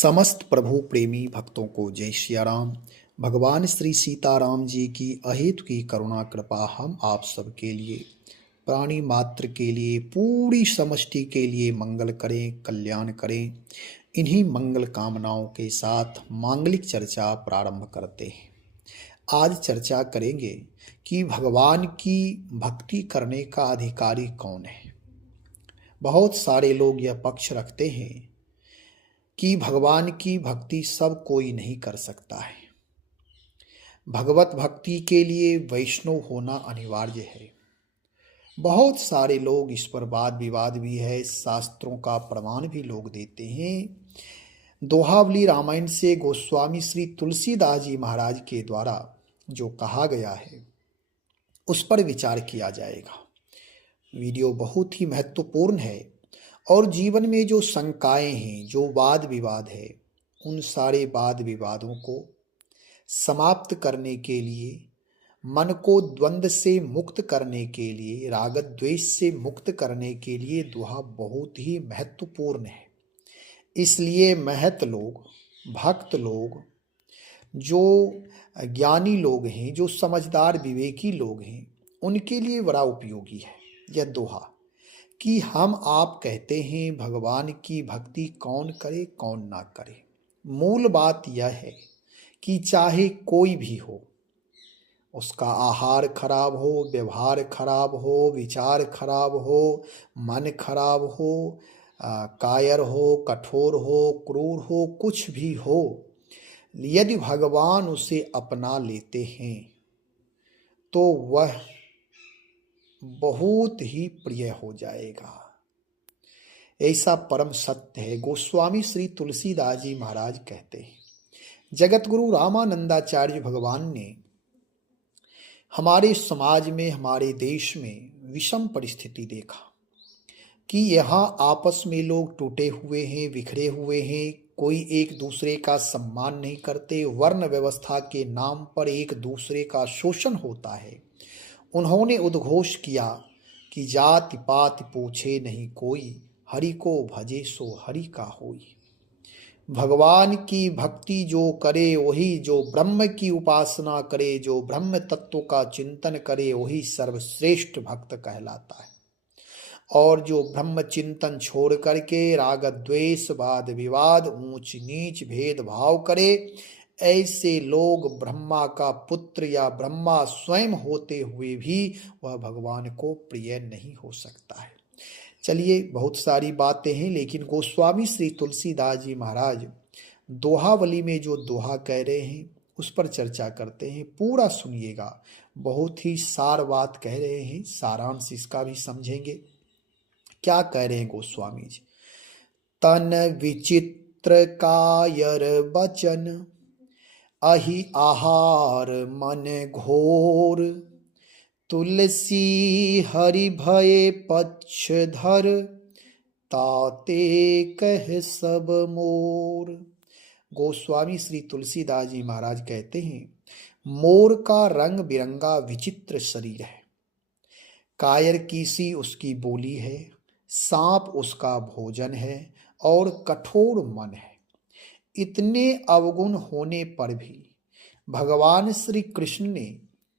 समस्त प्रभु प्रेमी भक्तों को जय सिया राम। भगवान श्री सीताराम जी की अहेतु की करुणा कृपा हम आप सबके लिए, प्राणी मात्र के लिए, पूरी समष्टि के लिए मंगल करें, कल्याण करें। इन्हीं मंगल कामनाओं के साथ मांगलिक चर्चा प्रारंभ करते हैं। आज चर्चा करेंगे कि भगवान की भक्ति करने का अधिकारी कौन है। बहुत सारे लोग यह पक्ष रखते हैं कि भगवान की भक्ति सब कोई नहीं कर सकता है। भगवत भक्ति के लिए वैष्णव होना अनिवार्य है। बहुत सारे लोग इस पर वाद विवाद भी है, शास्त्रों का प्रमाण भी लोग देते हैं। दोहावली रामायण से गोस्वामी श्री तुलसीदास जी महाराज के द्वारा जो कहा गया है उस पर विचार किया जाएगा। वीडियो बहुत ही महत्वपूर्ण है और जीवन में जो शंकाएं हैं, जो वाद विवाद है, उन सारे वाद विवादों को समाप्त करने के लिए, मन को द्वंद्व से मुक्त करने के लिए, राग द्वेष से मुक्त करने के लिए दोहा बहुत ही महत्वपूर्ण है। इसलिए महत लोग, भक्त लोग, जो ज्ञानी लोग हैं, जो समझदार विवेकी लोग हैं, उनके लिए बड़ा उपयोगी है यह दोहा कि हम आप कहते हैं भगवान की भक्ति कौन करे कौन ना करे। मूल बात यह है कि चाहे कोई भी हो, उसका आहार खराब हो, व्यवहार खराब हो, विचार खराब हो, मन खराब हो, कायर हो, कठोर हो, क्रूर हो, कुछ भी हो, यदि भगवान उसे अपना लेते हैं तो वह बहुत ही प्रिय हो जाएगा। ऐसा परम सत्य है। गोस्वामी श्री तुलसीदास जी महाराज कहते हैं, जगत गुरु रामानंदाचार्य भगवान ने हमारे समाज में, हमारे देश में विषम परिस्थिति देखा कि यहाँ आपस में लोग टूटे हुए हैं, बिखरे हुए हैं, कोई एक दूसरे का सम्मान नहीं करते, वर्ण व्यवस्था के नाम पर एक दूसरे का शोषण होता है। उन्होंने उद्घोष किया कि जाति पात पूछे नहीं कोई, हरि को भजे सो हरि का होई। भगवान की भक्ति जो करे वही, जो ब्रह्म की उपासना करे, जो ब्रह्म तत्व का चिंतन करे, वही सर्वश्रेष्ठ भक्त कहलाता है। और जो ब्रह्म चिंतन छोड़ करके राग द्वेष, वाद विवाद, ऊंच नीच, भेदभाव करे, ऐसे लोग ब्रह्मा का पुत्र या ब्रह्मा स्वयं होते हुए भी वह भगवान को प्रिय नहीं हो सकता है। चलिए, बहुत सारी बातें हैं, लेकिन गोस्वामी श्री तुलसीदास जी महाराज दोहावली में जो दोहा कह रहे हैं उस पर चर्चा करते हैं। पूरा सुनिएगा, बहुत ही सार बात कह रहे हैं, सारांश इसका भी समझेंगे। क्या कह रहे हैं गोस्वामी जी? तन विचित्र कायर बचन, अहि आहार मन घोर, तुलसी हरि भय पक्षधर, ताते कह सब मोर। गोस्वामी श्री तुलसीदास जी महाराज कहते हैं, मोर का रंग बिरंगा विचित्र शरीर है, कायर की सी उसकी बोली है, सांप उसका भोजन है और कठोर मन है। इतने अवगुण होने पर भी भगवान श्री कृष्ण ने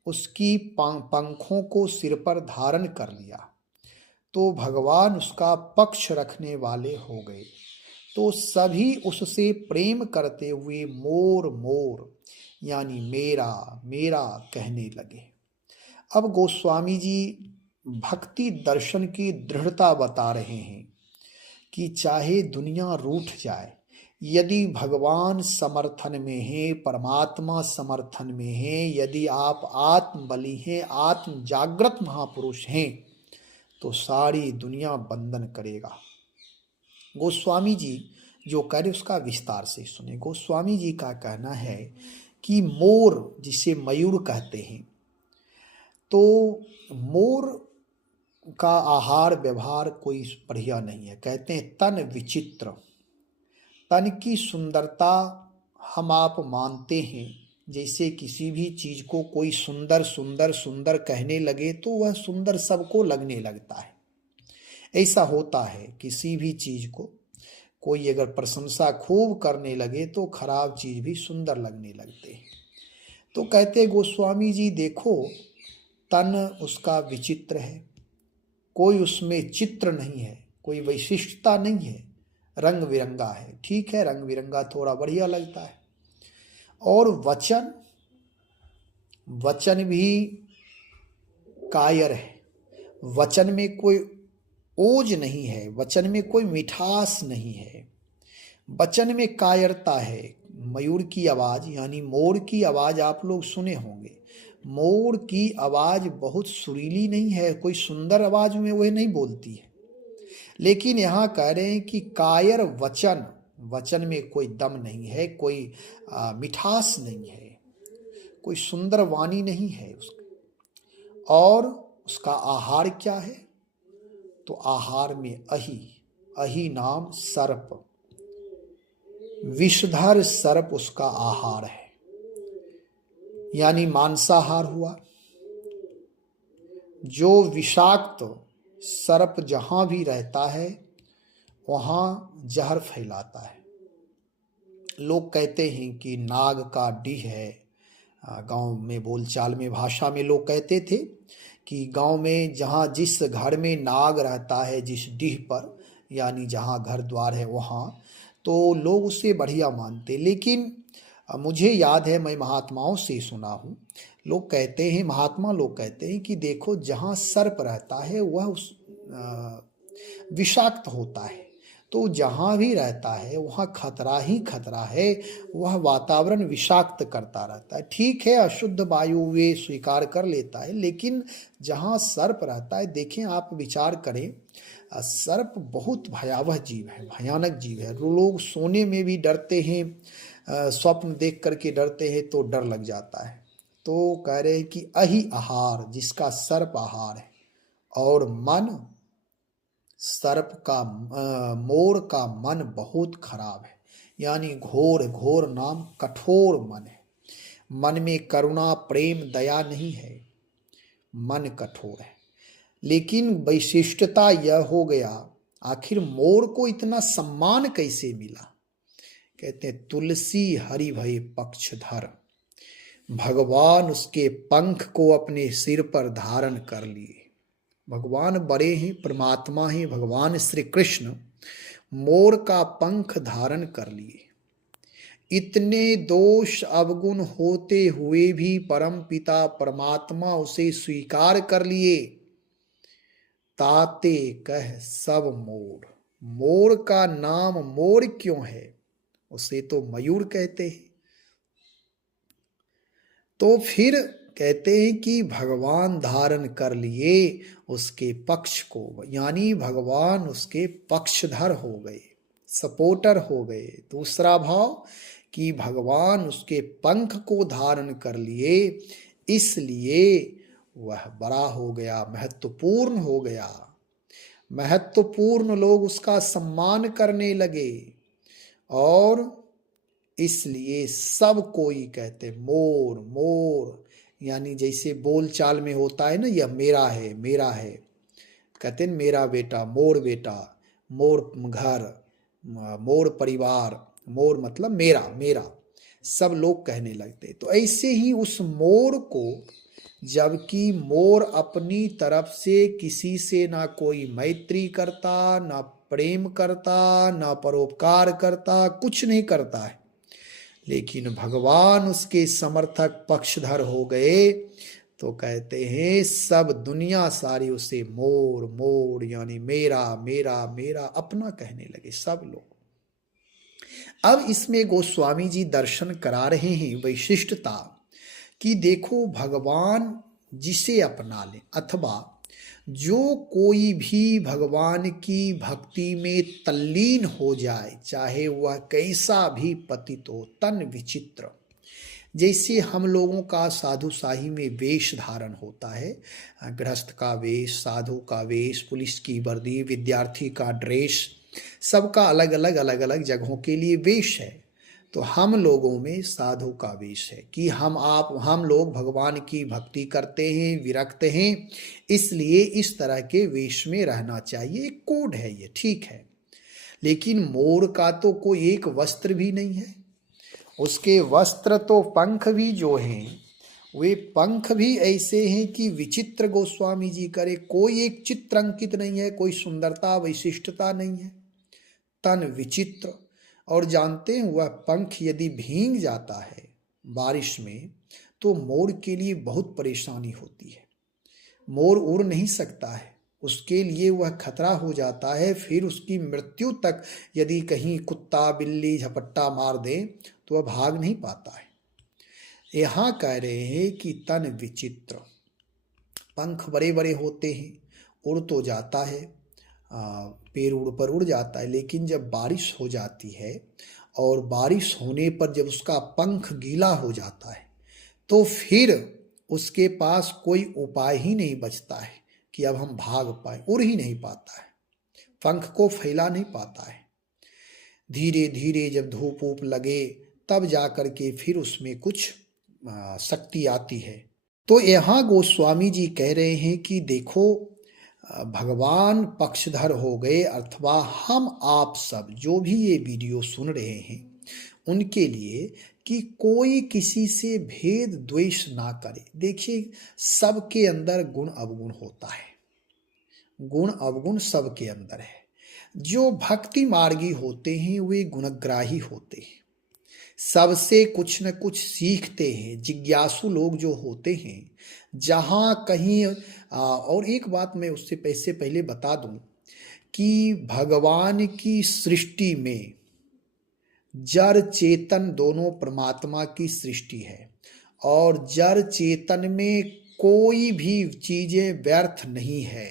उसकी पंखों को सिर पर धारण कर लिया तो भगवान उसका पक्ष रखने वाले हो गए। तो सभी उससे प्रेम करते हुए मोर मोर यानी मेरा मेरा कहने लगे। अब गोस्वामी जी भक्ति दर्शन की दृढ़ता बता रहे हैं कि चाहे दुनिया रूठ जाए, यदि भगवान समर्थन में है, परमात्मा समर्थन में है, यदि आप आत्मबली हैं, आत्म जागृत महापुरुष हैं, तो सारी दुनिया बंधन करेगा। गोस्वामी जी जो कह रहे उसका विस्तार से सुने। गोस्वामी जी का कहना है कि मोर, जिसे मयूर कहते हैं, तो मोर का आहार व्यवहार कोई बढ़िया नहीं है। कहते हैं तन विचित्र, तन की सुंदरता हम आप मानते हैं, जैसे किसी भी चीज को कोई सुंदर सुंदर सुंदर कहने लगे तो वह सुंदर सबको लगने लगता है। ऐसा होता है किसी भी चीज को कोई अगर प्रशंसा खूब करने लगे तो खराब चीज भी सुंदर लगने लगते हैं। तो कहते गोस्वामी जी देखो, तन उसका विचित्र है, कोई उसमें चित्र नहीं है, कोई वैशिष्टता नहीं है, रंग बिरंगा है। ठीक है, रंग बिरंगा थोड़ा बढ़िया लगता है। और वचन, वचन भी कायर है, वचन में कोई ओज नहीं है, वचन में कोई मिठास नहीं है, वचन में कायरता है। मयूर की आवाज यानी मोर की आवाज आप लोग सुने होंगे। मोर की आवाज बहुत सुरीली नहीं है, कोई सुंदर आवाज में वह नहीं बोलती है। लेकिन यहाँ कह रहे हैं कि कायर वचन, वचन में कोई दम नहीं है, कोई मिठास नहीं है, कोई सुंदर वाणी नहीं है उसका। और उसका आहार क्या है? तो आहार में अहि, अहि नाम सर्प, विषधर सर्प उसका आहार है, यानी मांसाहार हुआ। जो विषाक्त सर्प जहां भी रहता है वहां जहर फैलाता है। लोग कहते हैं कि नाग का डीह है, गांव में बोलचाल में भाषा में लोग कहते थे कि गांव में जहां जिस घर में नाग रहता है, जिस डीह पर यानी जहां घर द्वार है वहां, तो लोग उसे बढ़िया मानते। लेकिन मुझे याद है, मैं महात्माओं से सुना हूँ, लोग कहते हैं, महात्मा लोग कहते हैं कि देखो जहाँ सर्प रहता है वह उस विषाक्त होता है, तो जहाँ भी रहता है वहाँ खतरा ही खतरा है, वह वातावरण विषाक्त करता रहता है। ठीक है, अशुद्ध वायु वे स्वीकार कर लेता है, लेकिन जहाँ सर्प रहता है, देखें आप विचार करें, सर्प बहुत भयावह जीव है, भयानक जीव है। लोग सोने में भी डरते हैं, स्वप्न देख करके डरते हैं तो डर लग जाता है। तो कह रहे हैं कि अहि आहार, जिसका सर्प आहार है। और मन, सर्प का मोर का मन बहुत खराब है, यानी घोर, घोर नाम कठोर मन है। मन में करुणा प्रेम दया नहीं है, मन कठोर है। लेकिन वैशिष्टता यह हो गया, आखिर मोर को इतना सम्मान कैसे मिला? कहते हैं तुलसी हरि भय पक्षधर, भगवान उसके पंख को अपने सिर पर धारण कर लिए। भगवान बड़े हैं, परमात्मा हैं, भगवान श्री कृष्ण मोर का पंख धारण कर लिए। इतने दोष अवगुण होते हुए भी परम पिता परमात्मा उसे स्वीकार कर लिए। ताते कह सब मोर, मोर का नाम मोर क्यों है? उसे तो मयूर कहते हैं। तो फिर कहते हैं कि भगवान धारण कर लिए उसके पक्ष को, यानी भगवान उसके पक्षधर हो गए, सपोर्टर हो गए। दूसरा भाव कि भगवान उसके पंख को धारण कर लिए, इसलिए वह बड़ा हो गया, महत्वपूर्ण हो गया। महत्वपूर्ण लोग उसका सम्मान करने लगे और इसलिए सब कोई कहते मोर मोर, यानी जैसे बोलचाल में होता है ना, यह मेरा है, मेरा है, कहते हैं मेरा बेटा, मोर बेटा, मोर घर, मोर परिवार, मोर मतलब मेरा मेरा, सब लोग कहने लगते। तो ऐसे ही उस मोर को, जबकि मोर अपनी तरफ से किसी से ना कोई मैत्री करता, ना प्रेम करता, ना परोपकार करता, कुछ नहीं करता है, लेकिन भगवान उसके समर्थक पक्षधर हो गए, तो कहते हैं सब दुनिया सारी उसे मोर मोर, यानी मेरा मेरा मेरा अपना कहने लगे सब लोग। अब इसमें गोस्वामी जी दर्शन करा रहे हैं वैशिष्टता कि देखो, भगवान जिसे अपना ले, अथवा जो कोई भी भगवान की भक्ति में तल्लीन हो जाए, चाहे वह कैसा भी पतित हो, तन विचित्र। जैसे हम लोगों का साधु शाही में वेश धारण होता है, गृहस्थ का वेश, साधु का वेश, पुलिस की वर्दी, विद्यार्थी का ड्रेस, सबका अलग अलग जगहों के लिए वेश है। तो हम लोगों में साधु का वेश है कि हम लोग भगवान की भक्ति करते हैं, विरक्त हैं, इसलिए इस तरह के वेश में रहना चाहिए, एक कोड है ये, ठीक है। लेकिन मोर का तो कोई एक वस्त्र भी नहीं है। उसके वस्त्र तो पंख भी जो हैं वे पंख भी ऐसे हैं कि विचित्र गोस्वामी जी करे, कोई एक चित्र अंकित नहीं है, कोई सुंदरता वैशिष्टता नहीं है, तन विचित्र। और जानते हैं वह पंख यदि भीग जाता है बारिश में तो मोर के लिए बहुत परेशानी होती है। मोर उड़ नहीं सकता है, उसके लिए वह खतरा हो जाता है। फिर उसकी मृत्यु तक यदि कहीं कुत्ता बिल्ली झपट्टा मार दे तो वह भाग नहीं पाता है। यहाँ कह रहे हैं कि तन विचित्र, पंख बड़े बड़े होते हैं, उड़ तो जाता है, पेड़ उड़ पर उड़ जाता है, लेकिन जब बारिश हो जाती है और बारिश होने पर जब उसका पंख गीला हो जाता है तो फिर उसके पास कोई उपाय ही नहीं बचता है कि अब हम भाग पाए, उड़ ही नहीं पाता है, पंख को फैला नहीं पाता है। धीरे धीरे जब धूप वूप लगे तब जाकर के फिर उसमें कुछ शक्ति आती है। तो यहाँ गोस्वामी जी कह रहे हैं कि देखो भगवान पक्षधर हो गए, अथवा हम आप सब जो भी ये वीडियो सुन रहे हैं उनके लिए कि कोई किसी से भेद द्वेष ना करे। देखिए सबके अंदर गुण अवगुण होता है, गुण अवगुण सबके अंदर है। जो भक्ति मार्गी होते हैं वे गुणग्राही होते हैं, सबसे कुछ न कुछ सीखते हैं। जिज्ञासु लोग जो होते हैं जहाँ कहीं और एक बात मैं उससे पैसे पहले बता दूं कि भगवान की सृष्टि में जड़ चेतन दोनों परमात्मा की सृष्टि है, और जड़ चेतन में कोई भी चीजें व्यर्थ नहीं है।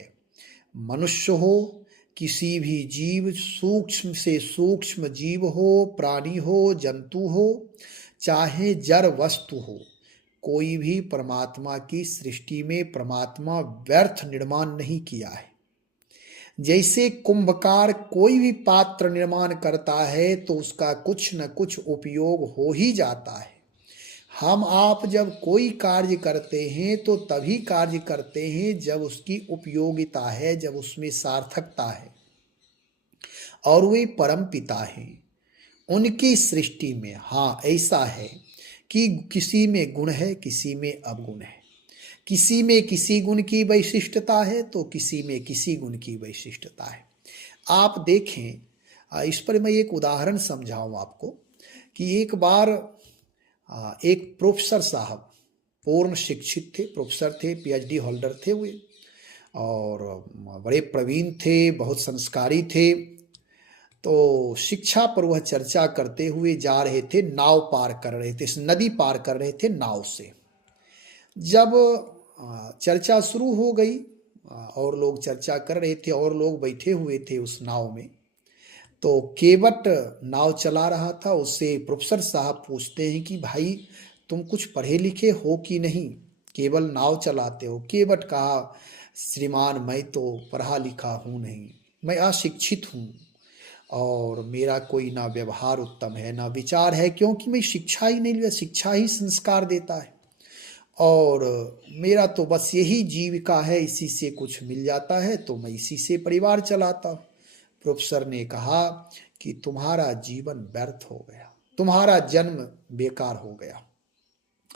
मनुष्य हो, किसी भी जीव, सूक्ष्म से सूक्ष्म जीव हो, प्राणी हो, जंतु हो, चाहे जड़ वस्तु हो, कोई भी परमात्मा की सृष्टि में परमात्मा व्यर्थ निर्माण नहीं किया है। जैसे कुंभकार कोई भी पात्र निर्माण करता है तो उसका कुछ न कुछ उपयोग हो ही जाता है। हम आप जब कोई कार्य करते हैं तो तभी कार्य करते हैं जब उसकी उपयोगिता है, जब उसमें सार्थकता है। और वे परम पिता हैं, उनकी सृष्टि में हाँ ऐसा है कि किसी में गुण है, किसी में अवगुण है, किसी में किसी गुण की वैशिष्टता है तो किसी में किसी गुण की वैशिष्टता है। आप देखें, इस पर मैं एक उदाहरण समझाऊं आपको कि एक बार एक प्रोफेसर साहब, पूर्ण शिक्षित थे, प्रोफेसर थे, पीएचडी होल्डर थे वे, और बड़े प्रवीण थे, बहुत संस्कारी थे। तो शिक्षा पर वह चर्चा करते हुए जा रहे थे, नाव पार कर रहे थे, इस नदी पार कर रहे थे नाव से। जब चर्चा शुरू हो गई और लोग चर्चा कर रहे थे और लोग बैठे हुए थे उस नाव में, तो केवट नाव चला रहा था। उससे प्रोफेसर साहब पूछते हैं कि भाई तुम कुछ पढ़े लिखे हो कि नहीं, केवल नाव चलाते हो? केवट कहा, श्रीमान मैं तो पढ़ा लिखा हूँ नहीं, मैं अशिक्षित हूँ और मेरा कोई ना व्यवहार उत्तम है ना विचार है, क्योंकि मैं शिक्षा ही नहीं लिया। शिक्षा ही संस्कार देता है और मेरा तो बस यही जीविका है, इसी से कुछ मिल जाता है तो मैं इसी से परिवार चलाता हूँ। प्रोफेसर ने कहा कि तुम्हारा जीवन व्यर्थ हो गया, तुम्हारा जन्म बेकार हो गया,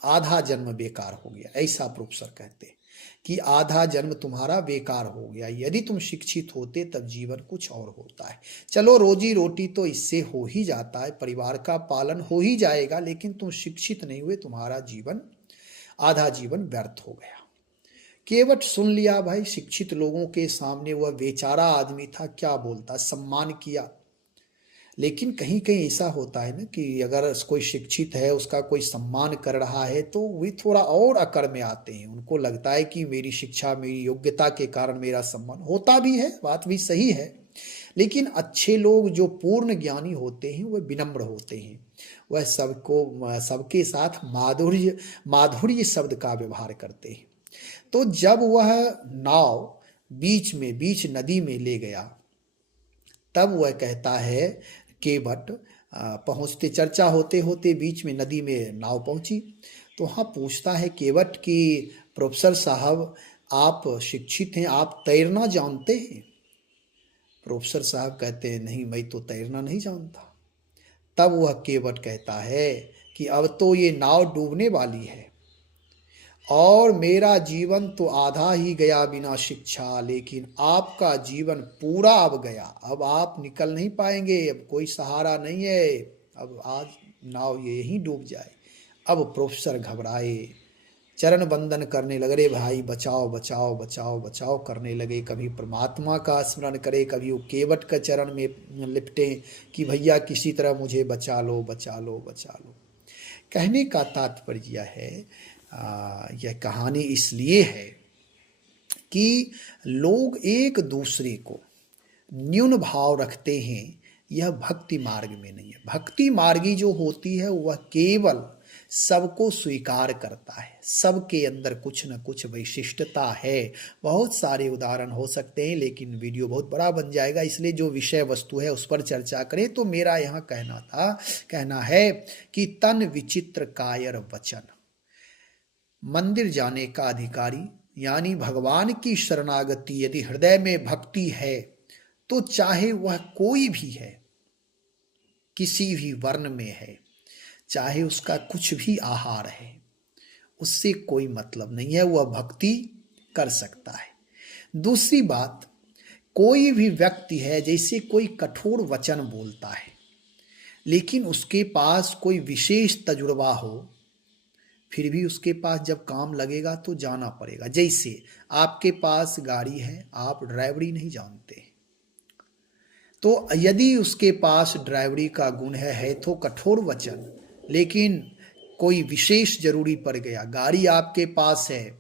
आधा जन्म बेकार हो गया। ऐसा प्रोफेसर कहते कि आधा जन्म तुम्हारा बेकार हो गया, यदि तुम शिक्षित होते तब जीवन कुछ और होता है। चलो रोजी रोटी तो इससे हो ही जाता है, परिवार का पालन हो ही जाएगा, लेकिन तुम शिक्षित नहीं हुए, तुम्हारा जीवन आधा जीवन व्यर्थ हो गया। केवट सुन लिया भाई, शिक्षित लोगों के सामने वह बेचारा आदमी था, क्या बोलता, सम्मान किया। लेकिन कहीं कहीं ऐसा होता है ना कि अगर कोई शिक्षित है, उसका कोई सम्मान कर रहा है तो वे थोड़ा और अकड़ में आते हैं। उनको लगता है कि मेरी शिक्षा, मेरी योग्यता के कारण मेरा सम्मान होता भी है, बात भी सही है। लेकिन अच्छे लोग जो पूर्ण ज्ञानी होते हैं वह विनम्र होते हैं, वह सबके साथ माधुर्य माधुर्य शब्द का व्यवहार करते हैं। तो जब वह नाव बीच नदी में ले गया तब वह कहता है, केवट पहुंचते, चर्चा होते होते बीच में नदी में नाव पहुंची तो हाँ पूछता है केवट कि प्रोफेसर साहब आप शिक्षित हैं, आप तैरना जानते हैं? प्रोफेसर साहब कहते हैं नहीं, मैं तो तैरना नहीं जानता। तब वह केवट कहता है कि अब तो ये नाव डूबने वाली है और मेरा जीवन तो आधा ही गया बिना शिक्षा, लेकिन आपका जीवन पूरा अब गया। अब आप निकल नहीं पाएंगे, अब कोई सहारा नहीं है, अब आज नाव ये यहीं डूब जाए। अब प्रोफेसर घबराए, चरण वंदन करने लगे, रे भाई बचाओ बचाओ बचाओ बचाओ करने लगे। कभी परमात्मा का स्मरण करे, कभी वो केवट के चरण में लिपटे कि भैया किसी तरह मुझे बचा लो बचा लो बचा लो। कहने का तात्पर्य यह है, यह कहानी इसलिए है कि लोग एक दूसरे को न्यून भाव रखते हैं, यह भक्ति मार्ग में नहीं है। भक्ति मार्गी जो होती है वह केवल सबको स्वीकार करता है, सबके अंदर कुछ न कुछ विशिष्टता है। बहुत सारे उदाहरण हो सकते हैं, लेकिन वीडियो बहुत बड़ा बन जाएगा, इसलिए जो विषय वस्तु है उस पर चर्चा करें। तो मेरा यहाँ कहना है कि तन विचित्र कायर वचन, मंदिर जाने का अधिकारी यानी भगवान की शरणागति यदि हृदय में भक्ति है तो चाहे वह कोई भी है, किसी भी वर्ण में है, चाहे उसका कुछ भी आहार है, उससे कोई मतलब नहीं है, वह भक्ति कर सकता है। दूसरी बात, कोई भी व्यक्ति है, जैसे कोई कठोर वचन बोलता है लेकिन उसके पास कोई विशेष तजुर्बा हो, फिर भी उसके पास जब काम लगेगा तो जाना पड़ेगा। जैसे आपके पास गाड़ी है, आप ड्राइवरी नहीं जानते, तो यदि उसके पास ड्राइवरी का गुण है तो कठोर वचन, लेकिन कोई विशेष जरूरी पड़ गया, गाड़ी आपके पास है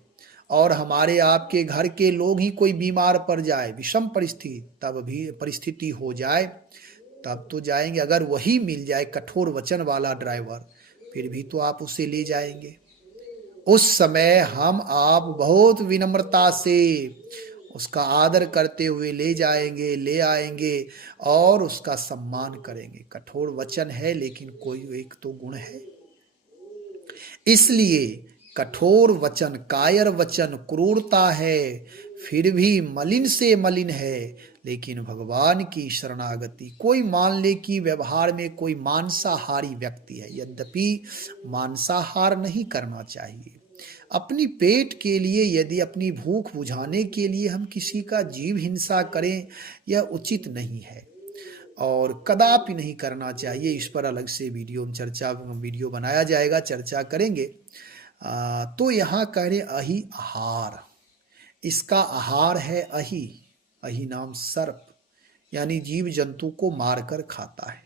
और हमारे आपके घर के लोग ही कोई बीमार पड़ जाए, विषम परिस्थिति हो जाए, तब तो जाएंगे। अगर वही मिल जाए कठोर वचन वाला ड्राइवर, फिर भी तो आप उसे ले जाएंगे। उस समय हम आप बहुत विनम्रता से उसका आदर करते हुए ले जाएंगे, ले आएंगे और उसका सम्मान करेंगे। कठोर वचन है लेकिन कोई एक तो गुण है, इसलिए कठोर वचन, कायर वचन क्रूरता है, फिर भी मलिन से मलिन है, लेकिन भगवान की शरणागति। कोई मान ले कि व्यवहार में कोई मांसाहारी व्यक्ति है, यद्यपि मांसाहार नहीं करना चाहिए। अपनी पेट के लिए, यदि अपनी भूख बुझाने के लिए हम किसी का जीव हिंसा करें, यह उचित नहीं है और कदापि नहीं करना चाहिए। इस पर अलग से वीडियो बनाया जाएगा, चर्चा करेंगे। तो यहाँ कह रहे अहि आहार, इसका आहार है अहि, अहि नाम सर्प, यानी जीव जंतु को मारकर खाता है।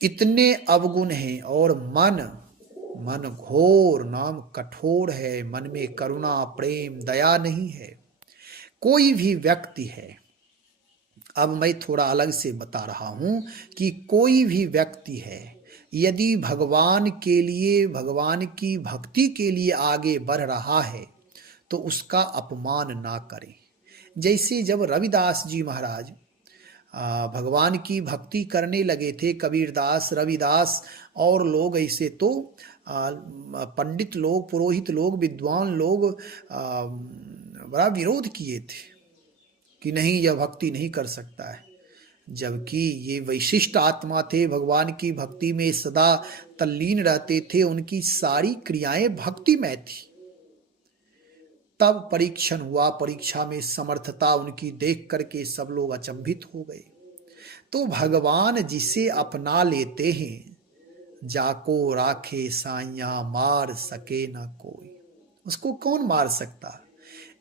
इतने अवगुण हैं और मन घोर नाम कठोर है, मन में करुणा प्रेम दया नहीं है। कोई भी व्यक्ति है, अब मैं थोड़ा अलग से बता रहा हूं कि कोई भी व्यक्ति है यदि भगवान के लिए, भगवान की भक्ति के लिए आगे बढ़ रहा है तो उसका अपमान ना करें। जैसे जब रविदास जी महाराज भगवान की भक्ति करने लगे थे, कबीरदास, रविदास और लोग ऐसे तो पंडित लोग, पुरोहित लोग, विद्वान लोग बड़ा विरोध किए थे कि नहीं, यह भक्ति नहीं कर सकता है, जबकि ये विशिष्ट आत्मा थे, भगवान की भक्ति में सदा तल्लीन रहते थे, उनकी सारी क्रियाएं भक्तिमय थी। तब परीक्षण हुआ, परीक्षा में समर्थता उनकी देख करके सब लोग अचंभित हो गए। तो भगवान जिसे अपना लेते हैं, जाको राखे साइया मार सके ना कोई, उसको कौन मार सकता।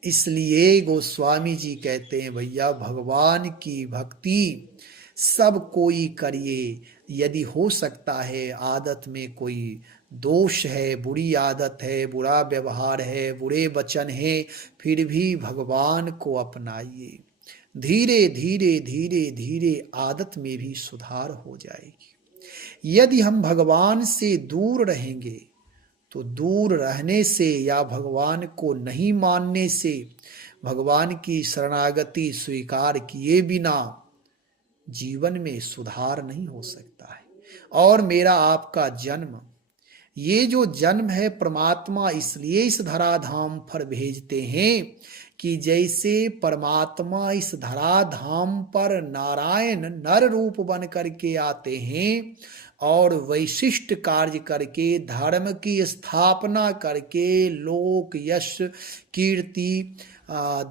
इसलिए गोस्वामी जी कहते हैं भैया, भगवान की भक्ति सब कोई करिए। यदि हो सकता है आदत में कोई दोष है, बुरी आदत है, बुरा व्यवहार है, बुरे वचन है, फिर भी भगवान को अपनाइए। धीरे धीरे धीरे धीरे आदत में भी सुधार हो जाएगी। यदि हम भगवान से दूर रहेंगे तो दूर रहने से या भगवान को नहीं मानने से, भगवान की शरणागति स्वीकार किए बिना जीवन में सुधार नहीं हो सकता है। और मेरा आपका जन्म, ये जो जन्म है, परमात्मा इसलिए इस धराधाम पर भेजते हैं कि जैसे परमात्मा इस धराधाम पर नारायण नर रूप बन करके आते हैं और वैशिष्ट कार्य करके धर्म की स्थापना करके लोक यश कीर्ति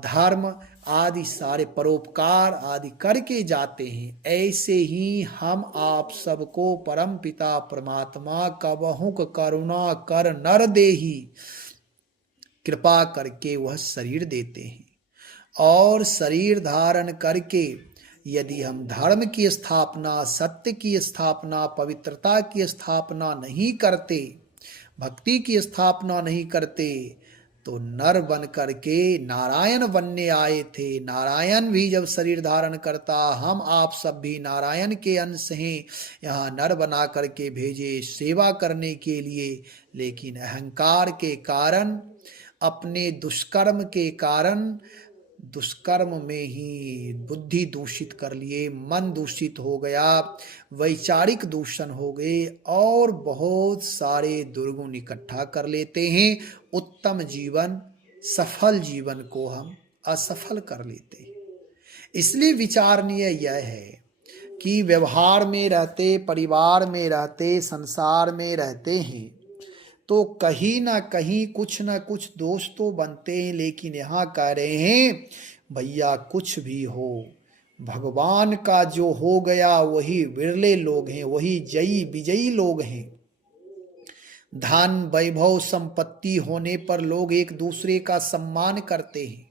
धर्म आदि सारे परोपकार आदि करके जाते हैं, ऐसे ही हम आप सबको परम पिता परमात्मा कबहुक करुणा कर नर देही कृपा करके वह शरीर देते हैं। और शरीर धारण करके यदि हम धर्म की स्थापना, सत्य की स्थापना, पवित्रता की स्थापना नहीं करते, भक्ति की स्थापना नहीं करते, तो नर बन करके नारायण बनने आए थे। नारायण भी जब शरीर धारण करता, हम आप सब भी नारायण के अंश हैं, यहाँ नर बना करके भेजे सेवा करने के लिए। लेकिन अहंकार के कारण, अपने दुष्कर्म के कारण, दुष्कर्म में ही बुद्धि दूषित कर लिए, मन दूषित हो गया, वैचारिक दूषण हो गए और बहुत सारे दुर्गुण इकट्ठा कर लेते हैं। उत्तम जीवन, सफल जीवन को हम असफल कर लेते हैं। इसलिए विचारणीय यह है कि व्यवहार में रहते, परिवार में रहते, संसार में रहते हैं तो कहीं ना कहीं कुछ ना कुछ दोष तो बनते हैं। लेकिन यहाँ कह रहे हैं भैया कुछ भी हो, भगवान का जो हो गया वही विरले लोग हैं, वही जयी विजयी लोग हैं। धन वैभव संपत्ति होने पर लोग एक दूसरे का सम्मान करते हैं,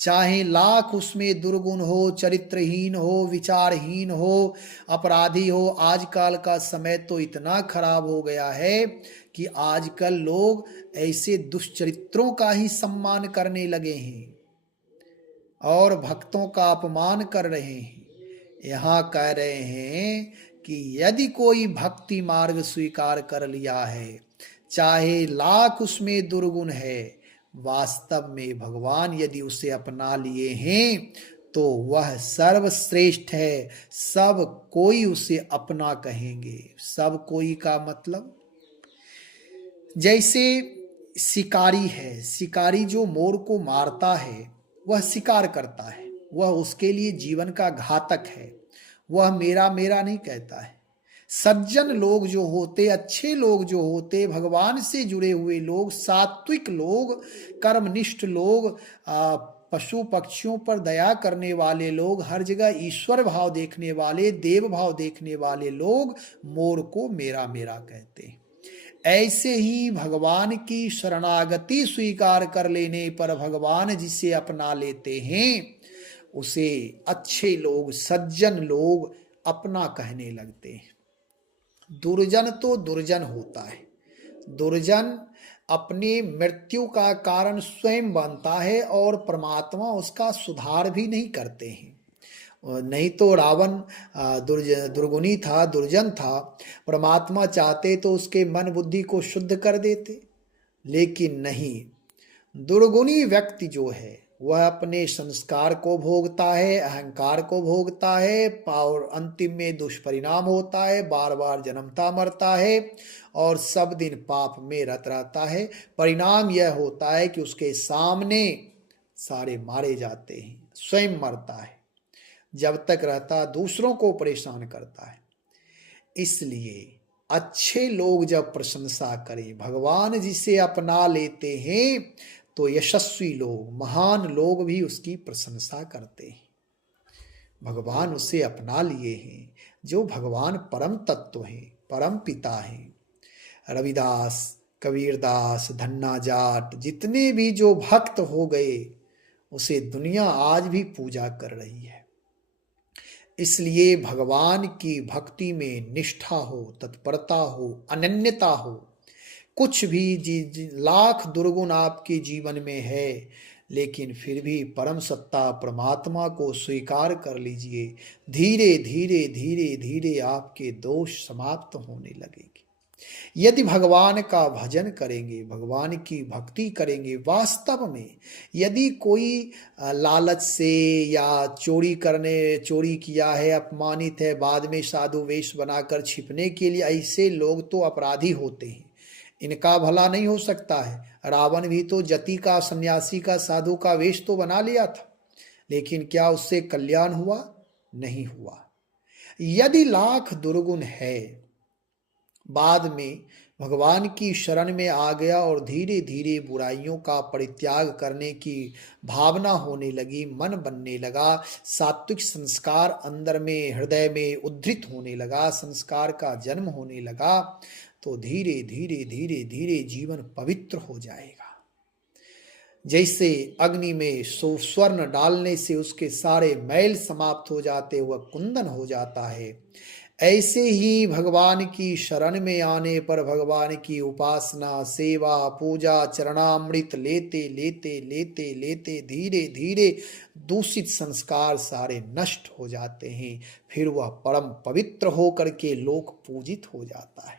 चाहे लाख उसमें दुर्गुण हो, चरित्रहीन हो, विचारहीन हो, अपराधी हो। आजकल का समय तो इतना खराब हो गया है कि आजकल लोग ऐसे दुष्चरित्रों का ही सम्मान करने लगे हैं और भक्तों का अपमान कर रहे हैं। यहाँ कह रहे हैं कि यदि कोई भक्ति मार्ग स्वीकार कर लिया है, चाहे लाख उसमें दुर्गुण है, वास्तव में भगवान यदि उसे अपना लिए हैं तो वह सर्वश्रेष्ठ है। सब कोई उसे अपना कहेंगे। सब कोई का मतलब, जैसे शिकारी है, शिकारी जो मोर को मारता है वह शिकार करता है, वह उसके लिए जीवन का घातक है, वह मेरा मेरा नहीं कहता है। सज्जन लोग जो होते, अच्छे लोग जो होते, भगवान से जुड़े हुए लोग, सात्विक लोग, कर्मनिष्ठ लोग, पशु पक्षियों पर दया करने वाले लोग, हर जगह ईश्वर भाव देखने वाले, देव भाव देखने वाले लोग मोर को मेरा मेरा कहते हैं। ऐसे ही भगवान की शरणागति स्वीकार कर लेने पर भगवान जिसे अपना लेते हैं उसे अच्छे लोग, सज्जन लोग अपना कहने लगते हैं। दुर्जन तो दुर्जन होता है। दुर्जन अपनी मृत्यु का कारण स्वयं बनता है और परमात्मा उसका सुधार भी नहीं करते हैं। नहीं तो रावण दुर्गुणी था, दुर्जन था, परमात्मा चाहते तो उसके मन बुद्धि को शुद्ध कर देते, लेकिन नहीं। दुर्गुणी व्यक्ति जो है वह अपने संस्कार को भोगता है, अहंकार को भोगता है और अंतिम में दुष्परिणाम होता है, बार बार जन्मता मरता है और सब दिन पाप में रत रहता है। परिणाम यह होता है कि उसके सामने सारे मारे जाते हैं, स्वयं मरता है, जब तक रहता दूसरों को परेशान करता है। इसलिए अच्छे लोग जब प्रशंसा करें, भगवान जिसे अपना लेते हैं तो यशस्वी लोग, महान लोग भी उसकी प्रशंसा करते हैं। भगवान उसे अपना लिए हैं जो भगवान परम तत्व हैं, परम पिता हैं। रविदास, कबीरदास, धन्ना जाट, जितने भी जो भक्त हो गए उसे दुनिया आज भी पूजा कर रही है। इसलिए भगवान की भक्ति में निष्ठा हो, तत्परता हो, अनन्यता हो। कुछ भी लाख दुर्गुण आपके जीवन में है, लेकिन फिर भी परम सत्ता परमात्मा को स्वीकार कर लीजिए। धीरे धीरे धीरे धीरे आपके दोष समाप्त होने लगेंगे। यदि भगवान का भजन करेंगे, भगवान की भक्ति करेंगे, वास्तव में यदि कोई लालच से या चोरी किया है, अपमानित है, बाद में साधु वेश बनाकर छिपने के लिए, ऐसे लोग तो अपराधी होते हैं। इनका भला नहीं हो सकता है। रावण भी तो जति का, सन्यासी का, साधु का वेश तो बना लिया था, लेकिन क्या उससे कल्याण हुआ? नहीं हुआ। यदि लाख दुर्गुण है, बाद में भगवान की शरण में आ गया और धीरे धीरे बुराइयों का परित्याग करने की भावना होने लगी, मन बनने लगा, सात्विक संस्कार अंदर में, हृदय में उद्धृत होने लगा, संस्कार का जन्म होने लगा, तो धीरे धीरे धीरे धीरे जीवन पवित्र हो जाएगा। जैसे अग्नि में स्वर्ण डालने से उसके सारे मैल समाप्त हो जाते, वह कुंदन हो जाता है, ऐसे ही भगवान की शरण में आने पर भगवान की उपासना, सेवा, पूजा, चरणामृत लेते लेते लेते लेते धीरे धीरे दूषित संस्कार सारे नष्ट हो जाते हैं। फिर वह परम पवित्र होकर के लोक पूजित हो जाता है।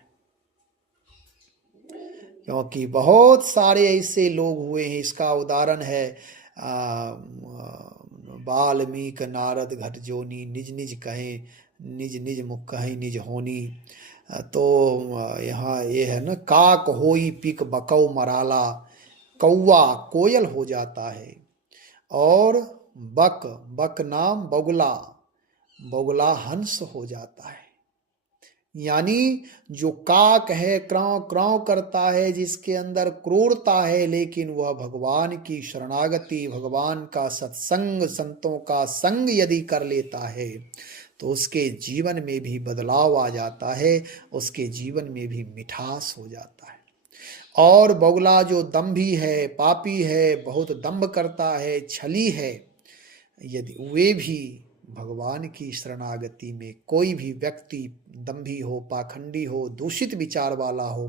क्योंकि बहुत सारे ऐसे लोग हुए हैं। इसका उदाहरण है वाल्मीकि नारद घट जोनी, निज निज कहें निज निज मुख कहीं निज होनी। तो यहाँ ये है ना, काक होई पिक बकौ मराला, कौवा कोयल हो जाता है, और बक, बक नाम बगुला, बगुला हंस हो जाता है। यानी जो काक है, क्रां क्रां करता है, जिसके अंदर क्रूरता है, लेकिन वह भगवान की शरणागति, भगवान का सत्संग, संतों का संग यदि कर लेता है तो उसके जीवन में भी बदलाव आ जाता है, उसके जीवन में भी मिठास हो जाता है। और बगुला जो दंभी है, पापी है, बहुत दंभ करता है, छली है, यदि वे भी भगवान की शरणागति में, कोई भी व्यक्ति दंभी हो, पाखंडी हो, दूषित विचार वाला हो,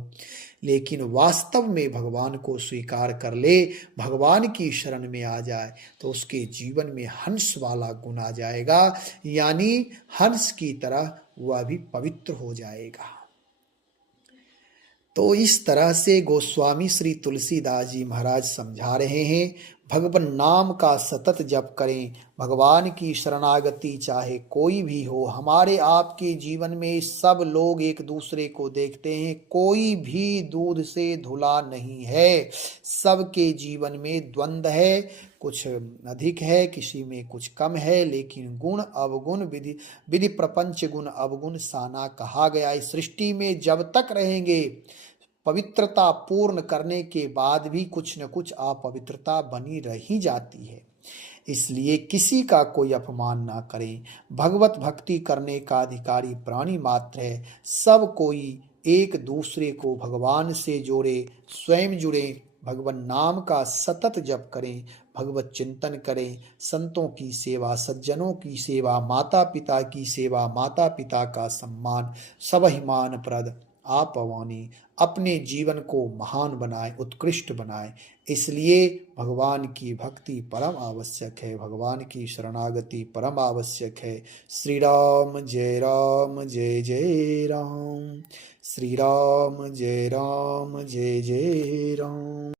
लेकिन वास्तव में भगवान को स्वीकार कर ले, भगवान की शरण में आ जाए, तो उसके जीवन में हंस वाला गुण आ जाएगा, यानी हंस की तरह वह भी पवित्र हो जाएगा। तो इस तरह से गोस्वामी श्री तुलसीदास जी महाराज समझा रहे हैं, भगवान नाम का सतत जप करें, भगवान की शरणागति चाहे कोई भी हो। हमारे आपके जीवन में सब लोग एक दूसरे को देखते हैं, कोई भी दूध से धुला नहीं है, सबके जीवन में द्वंद्व है, कुछ अधिक है, किसी में कुछ कम है, लेकिन गुण अवगुण विधि विधि प्रपंच गुण अवगुण साना कहा गया। इस सृष्टि में जब तक रहेंगे, पवित्रता पूर्ण करने के बाद भी कुछ न कुछ अपवित्रता बनी रही जाती है। इसलिए किसी का कोई अपमान ना करें। भगवत भक्ति करने का अधिकारी प्राणी मात्र है। सब कोई एक दूसरे को भगवान से जोड़े, स्वयं जुड़े, भगवान नाम का सतत जप करें, भगवत चिंतन करें, संतों की सेवा, सज्जनों की सेवा, माता पिता की सेवा, माता पिता का सम्मान, सबहिमान प्रद आपवानी, अपने जीवन को महान बनाए, उत्कृष्ट बनाए। इसलिए भगवान की भक्ति परम आवश्यक है, भगवान की शरणागति परम आवश्यक है। श्री राम जय जय राम, श्री राम जय जय राम।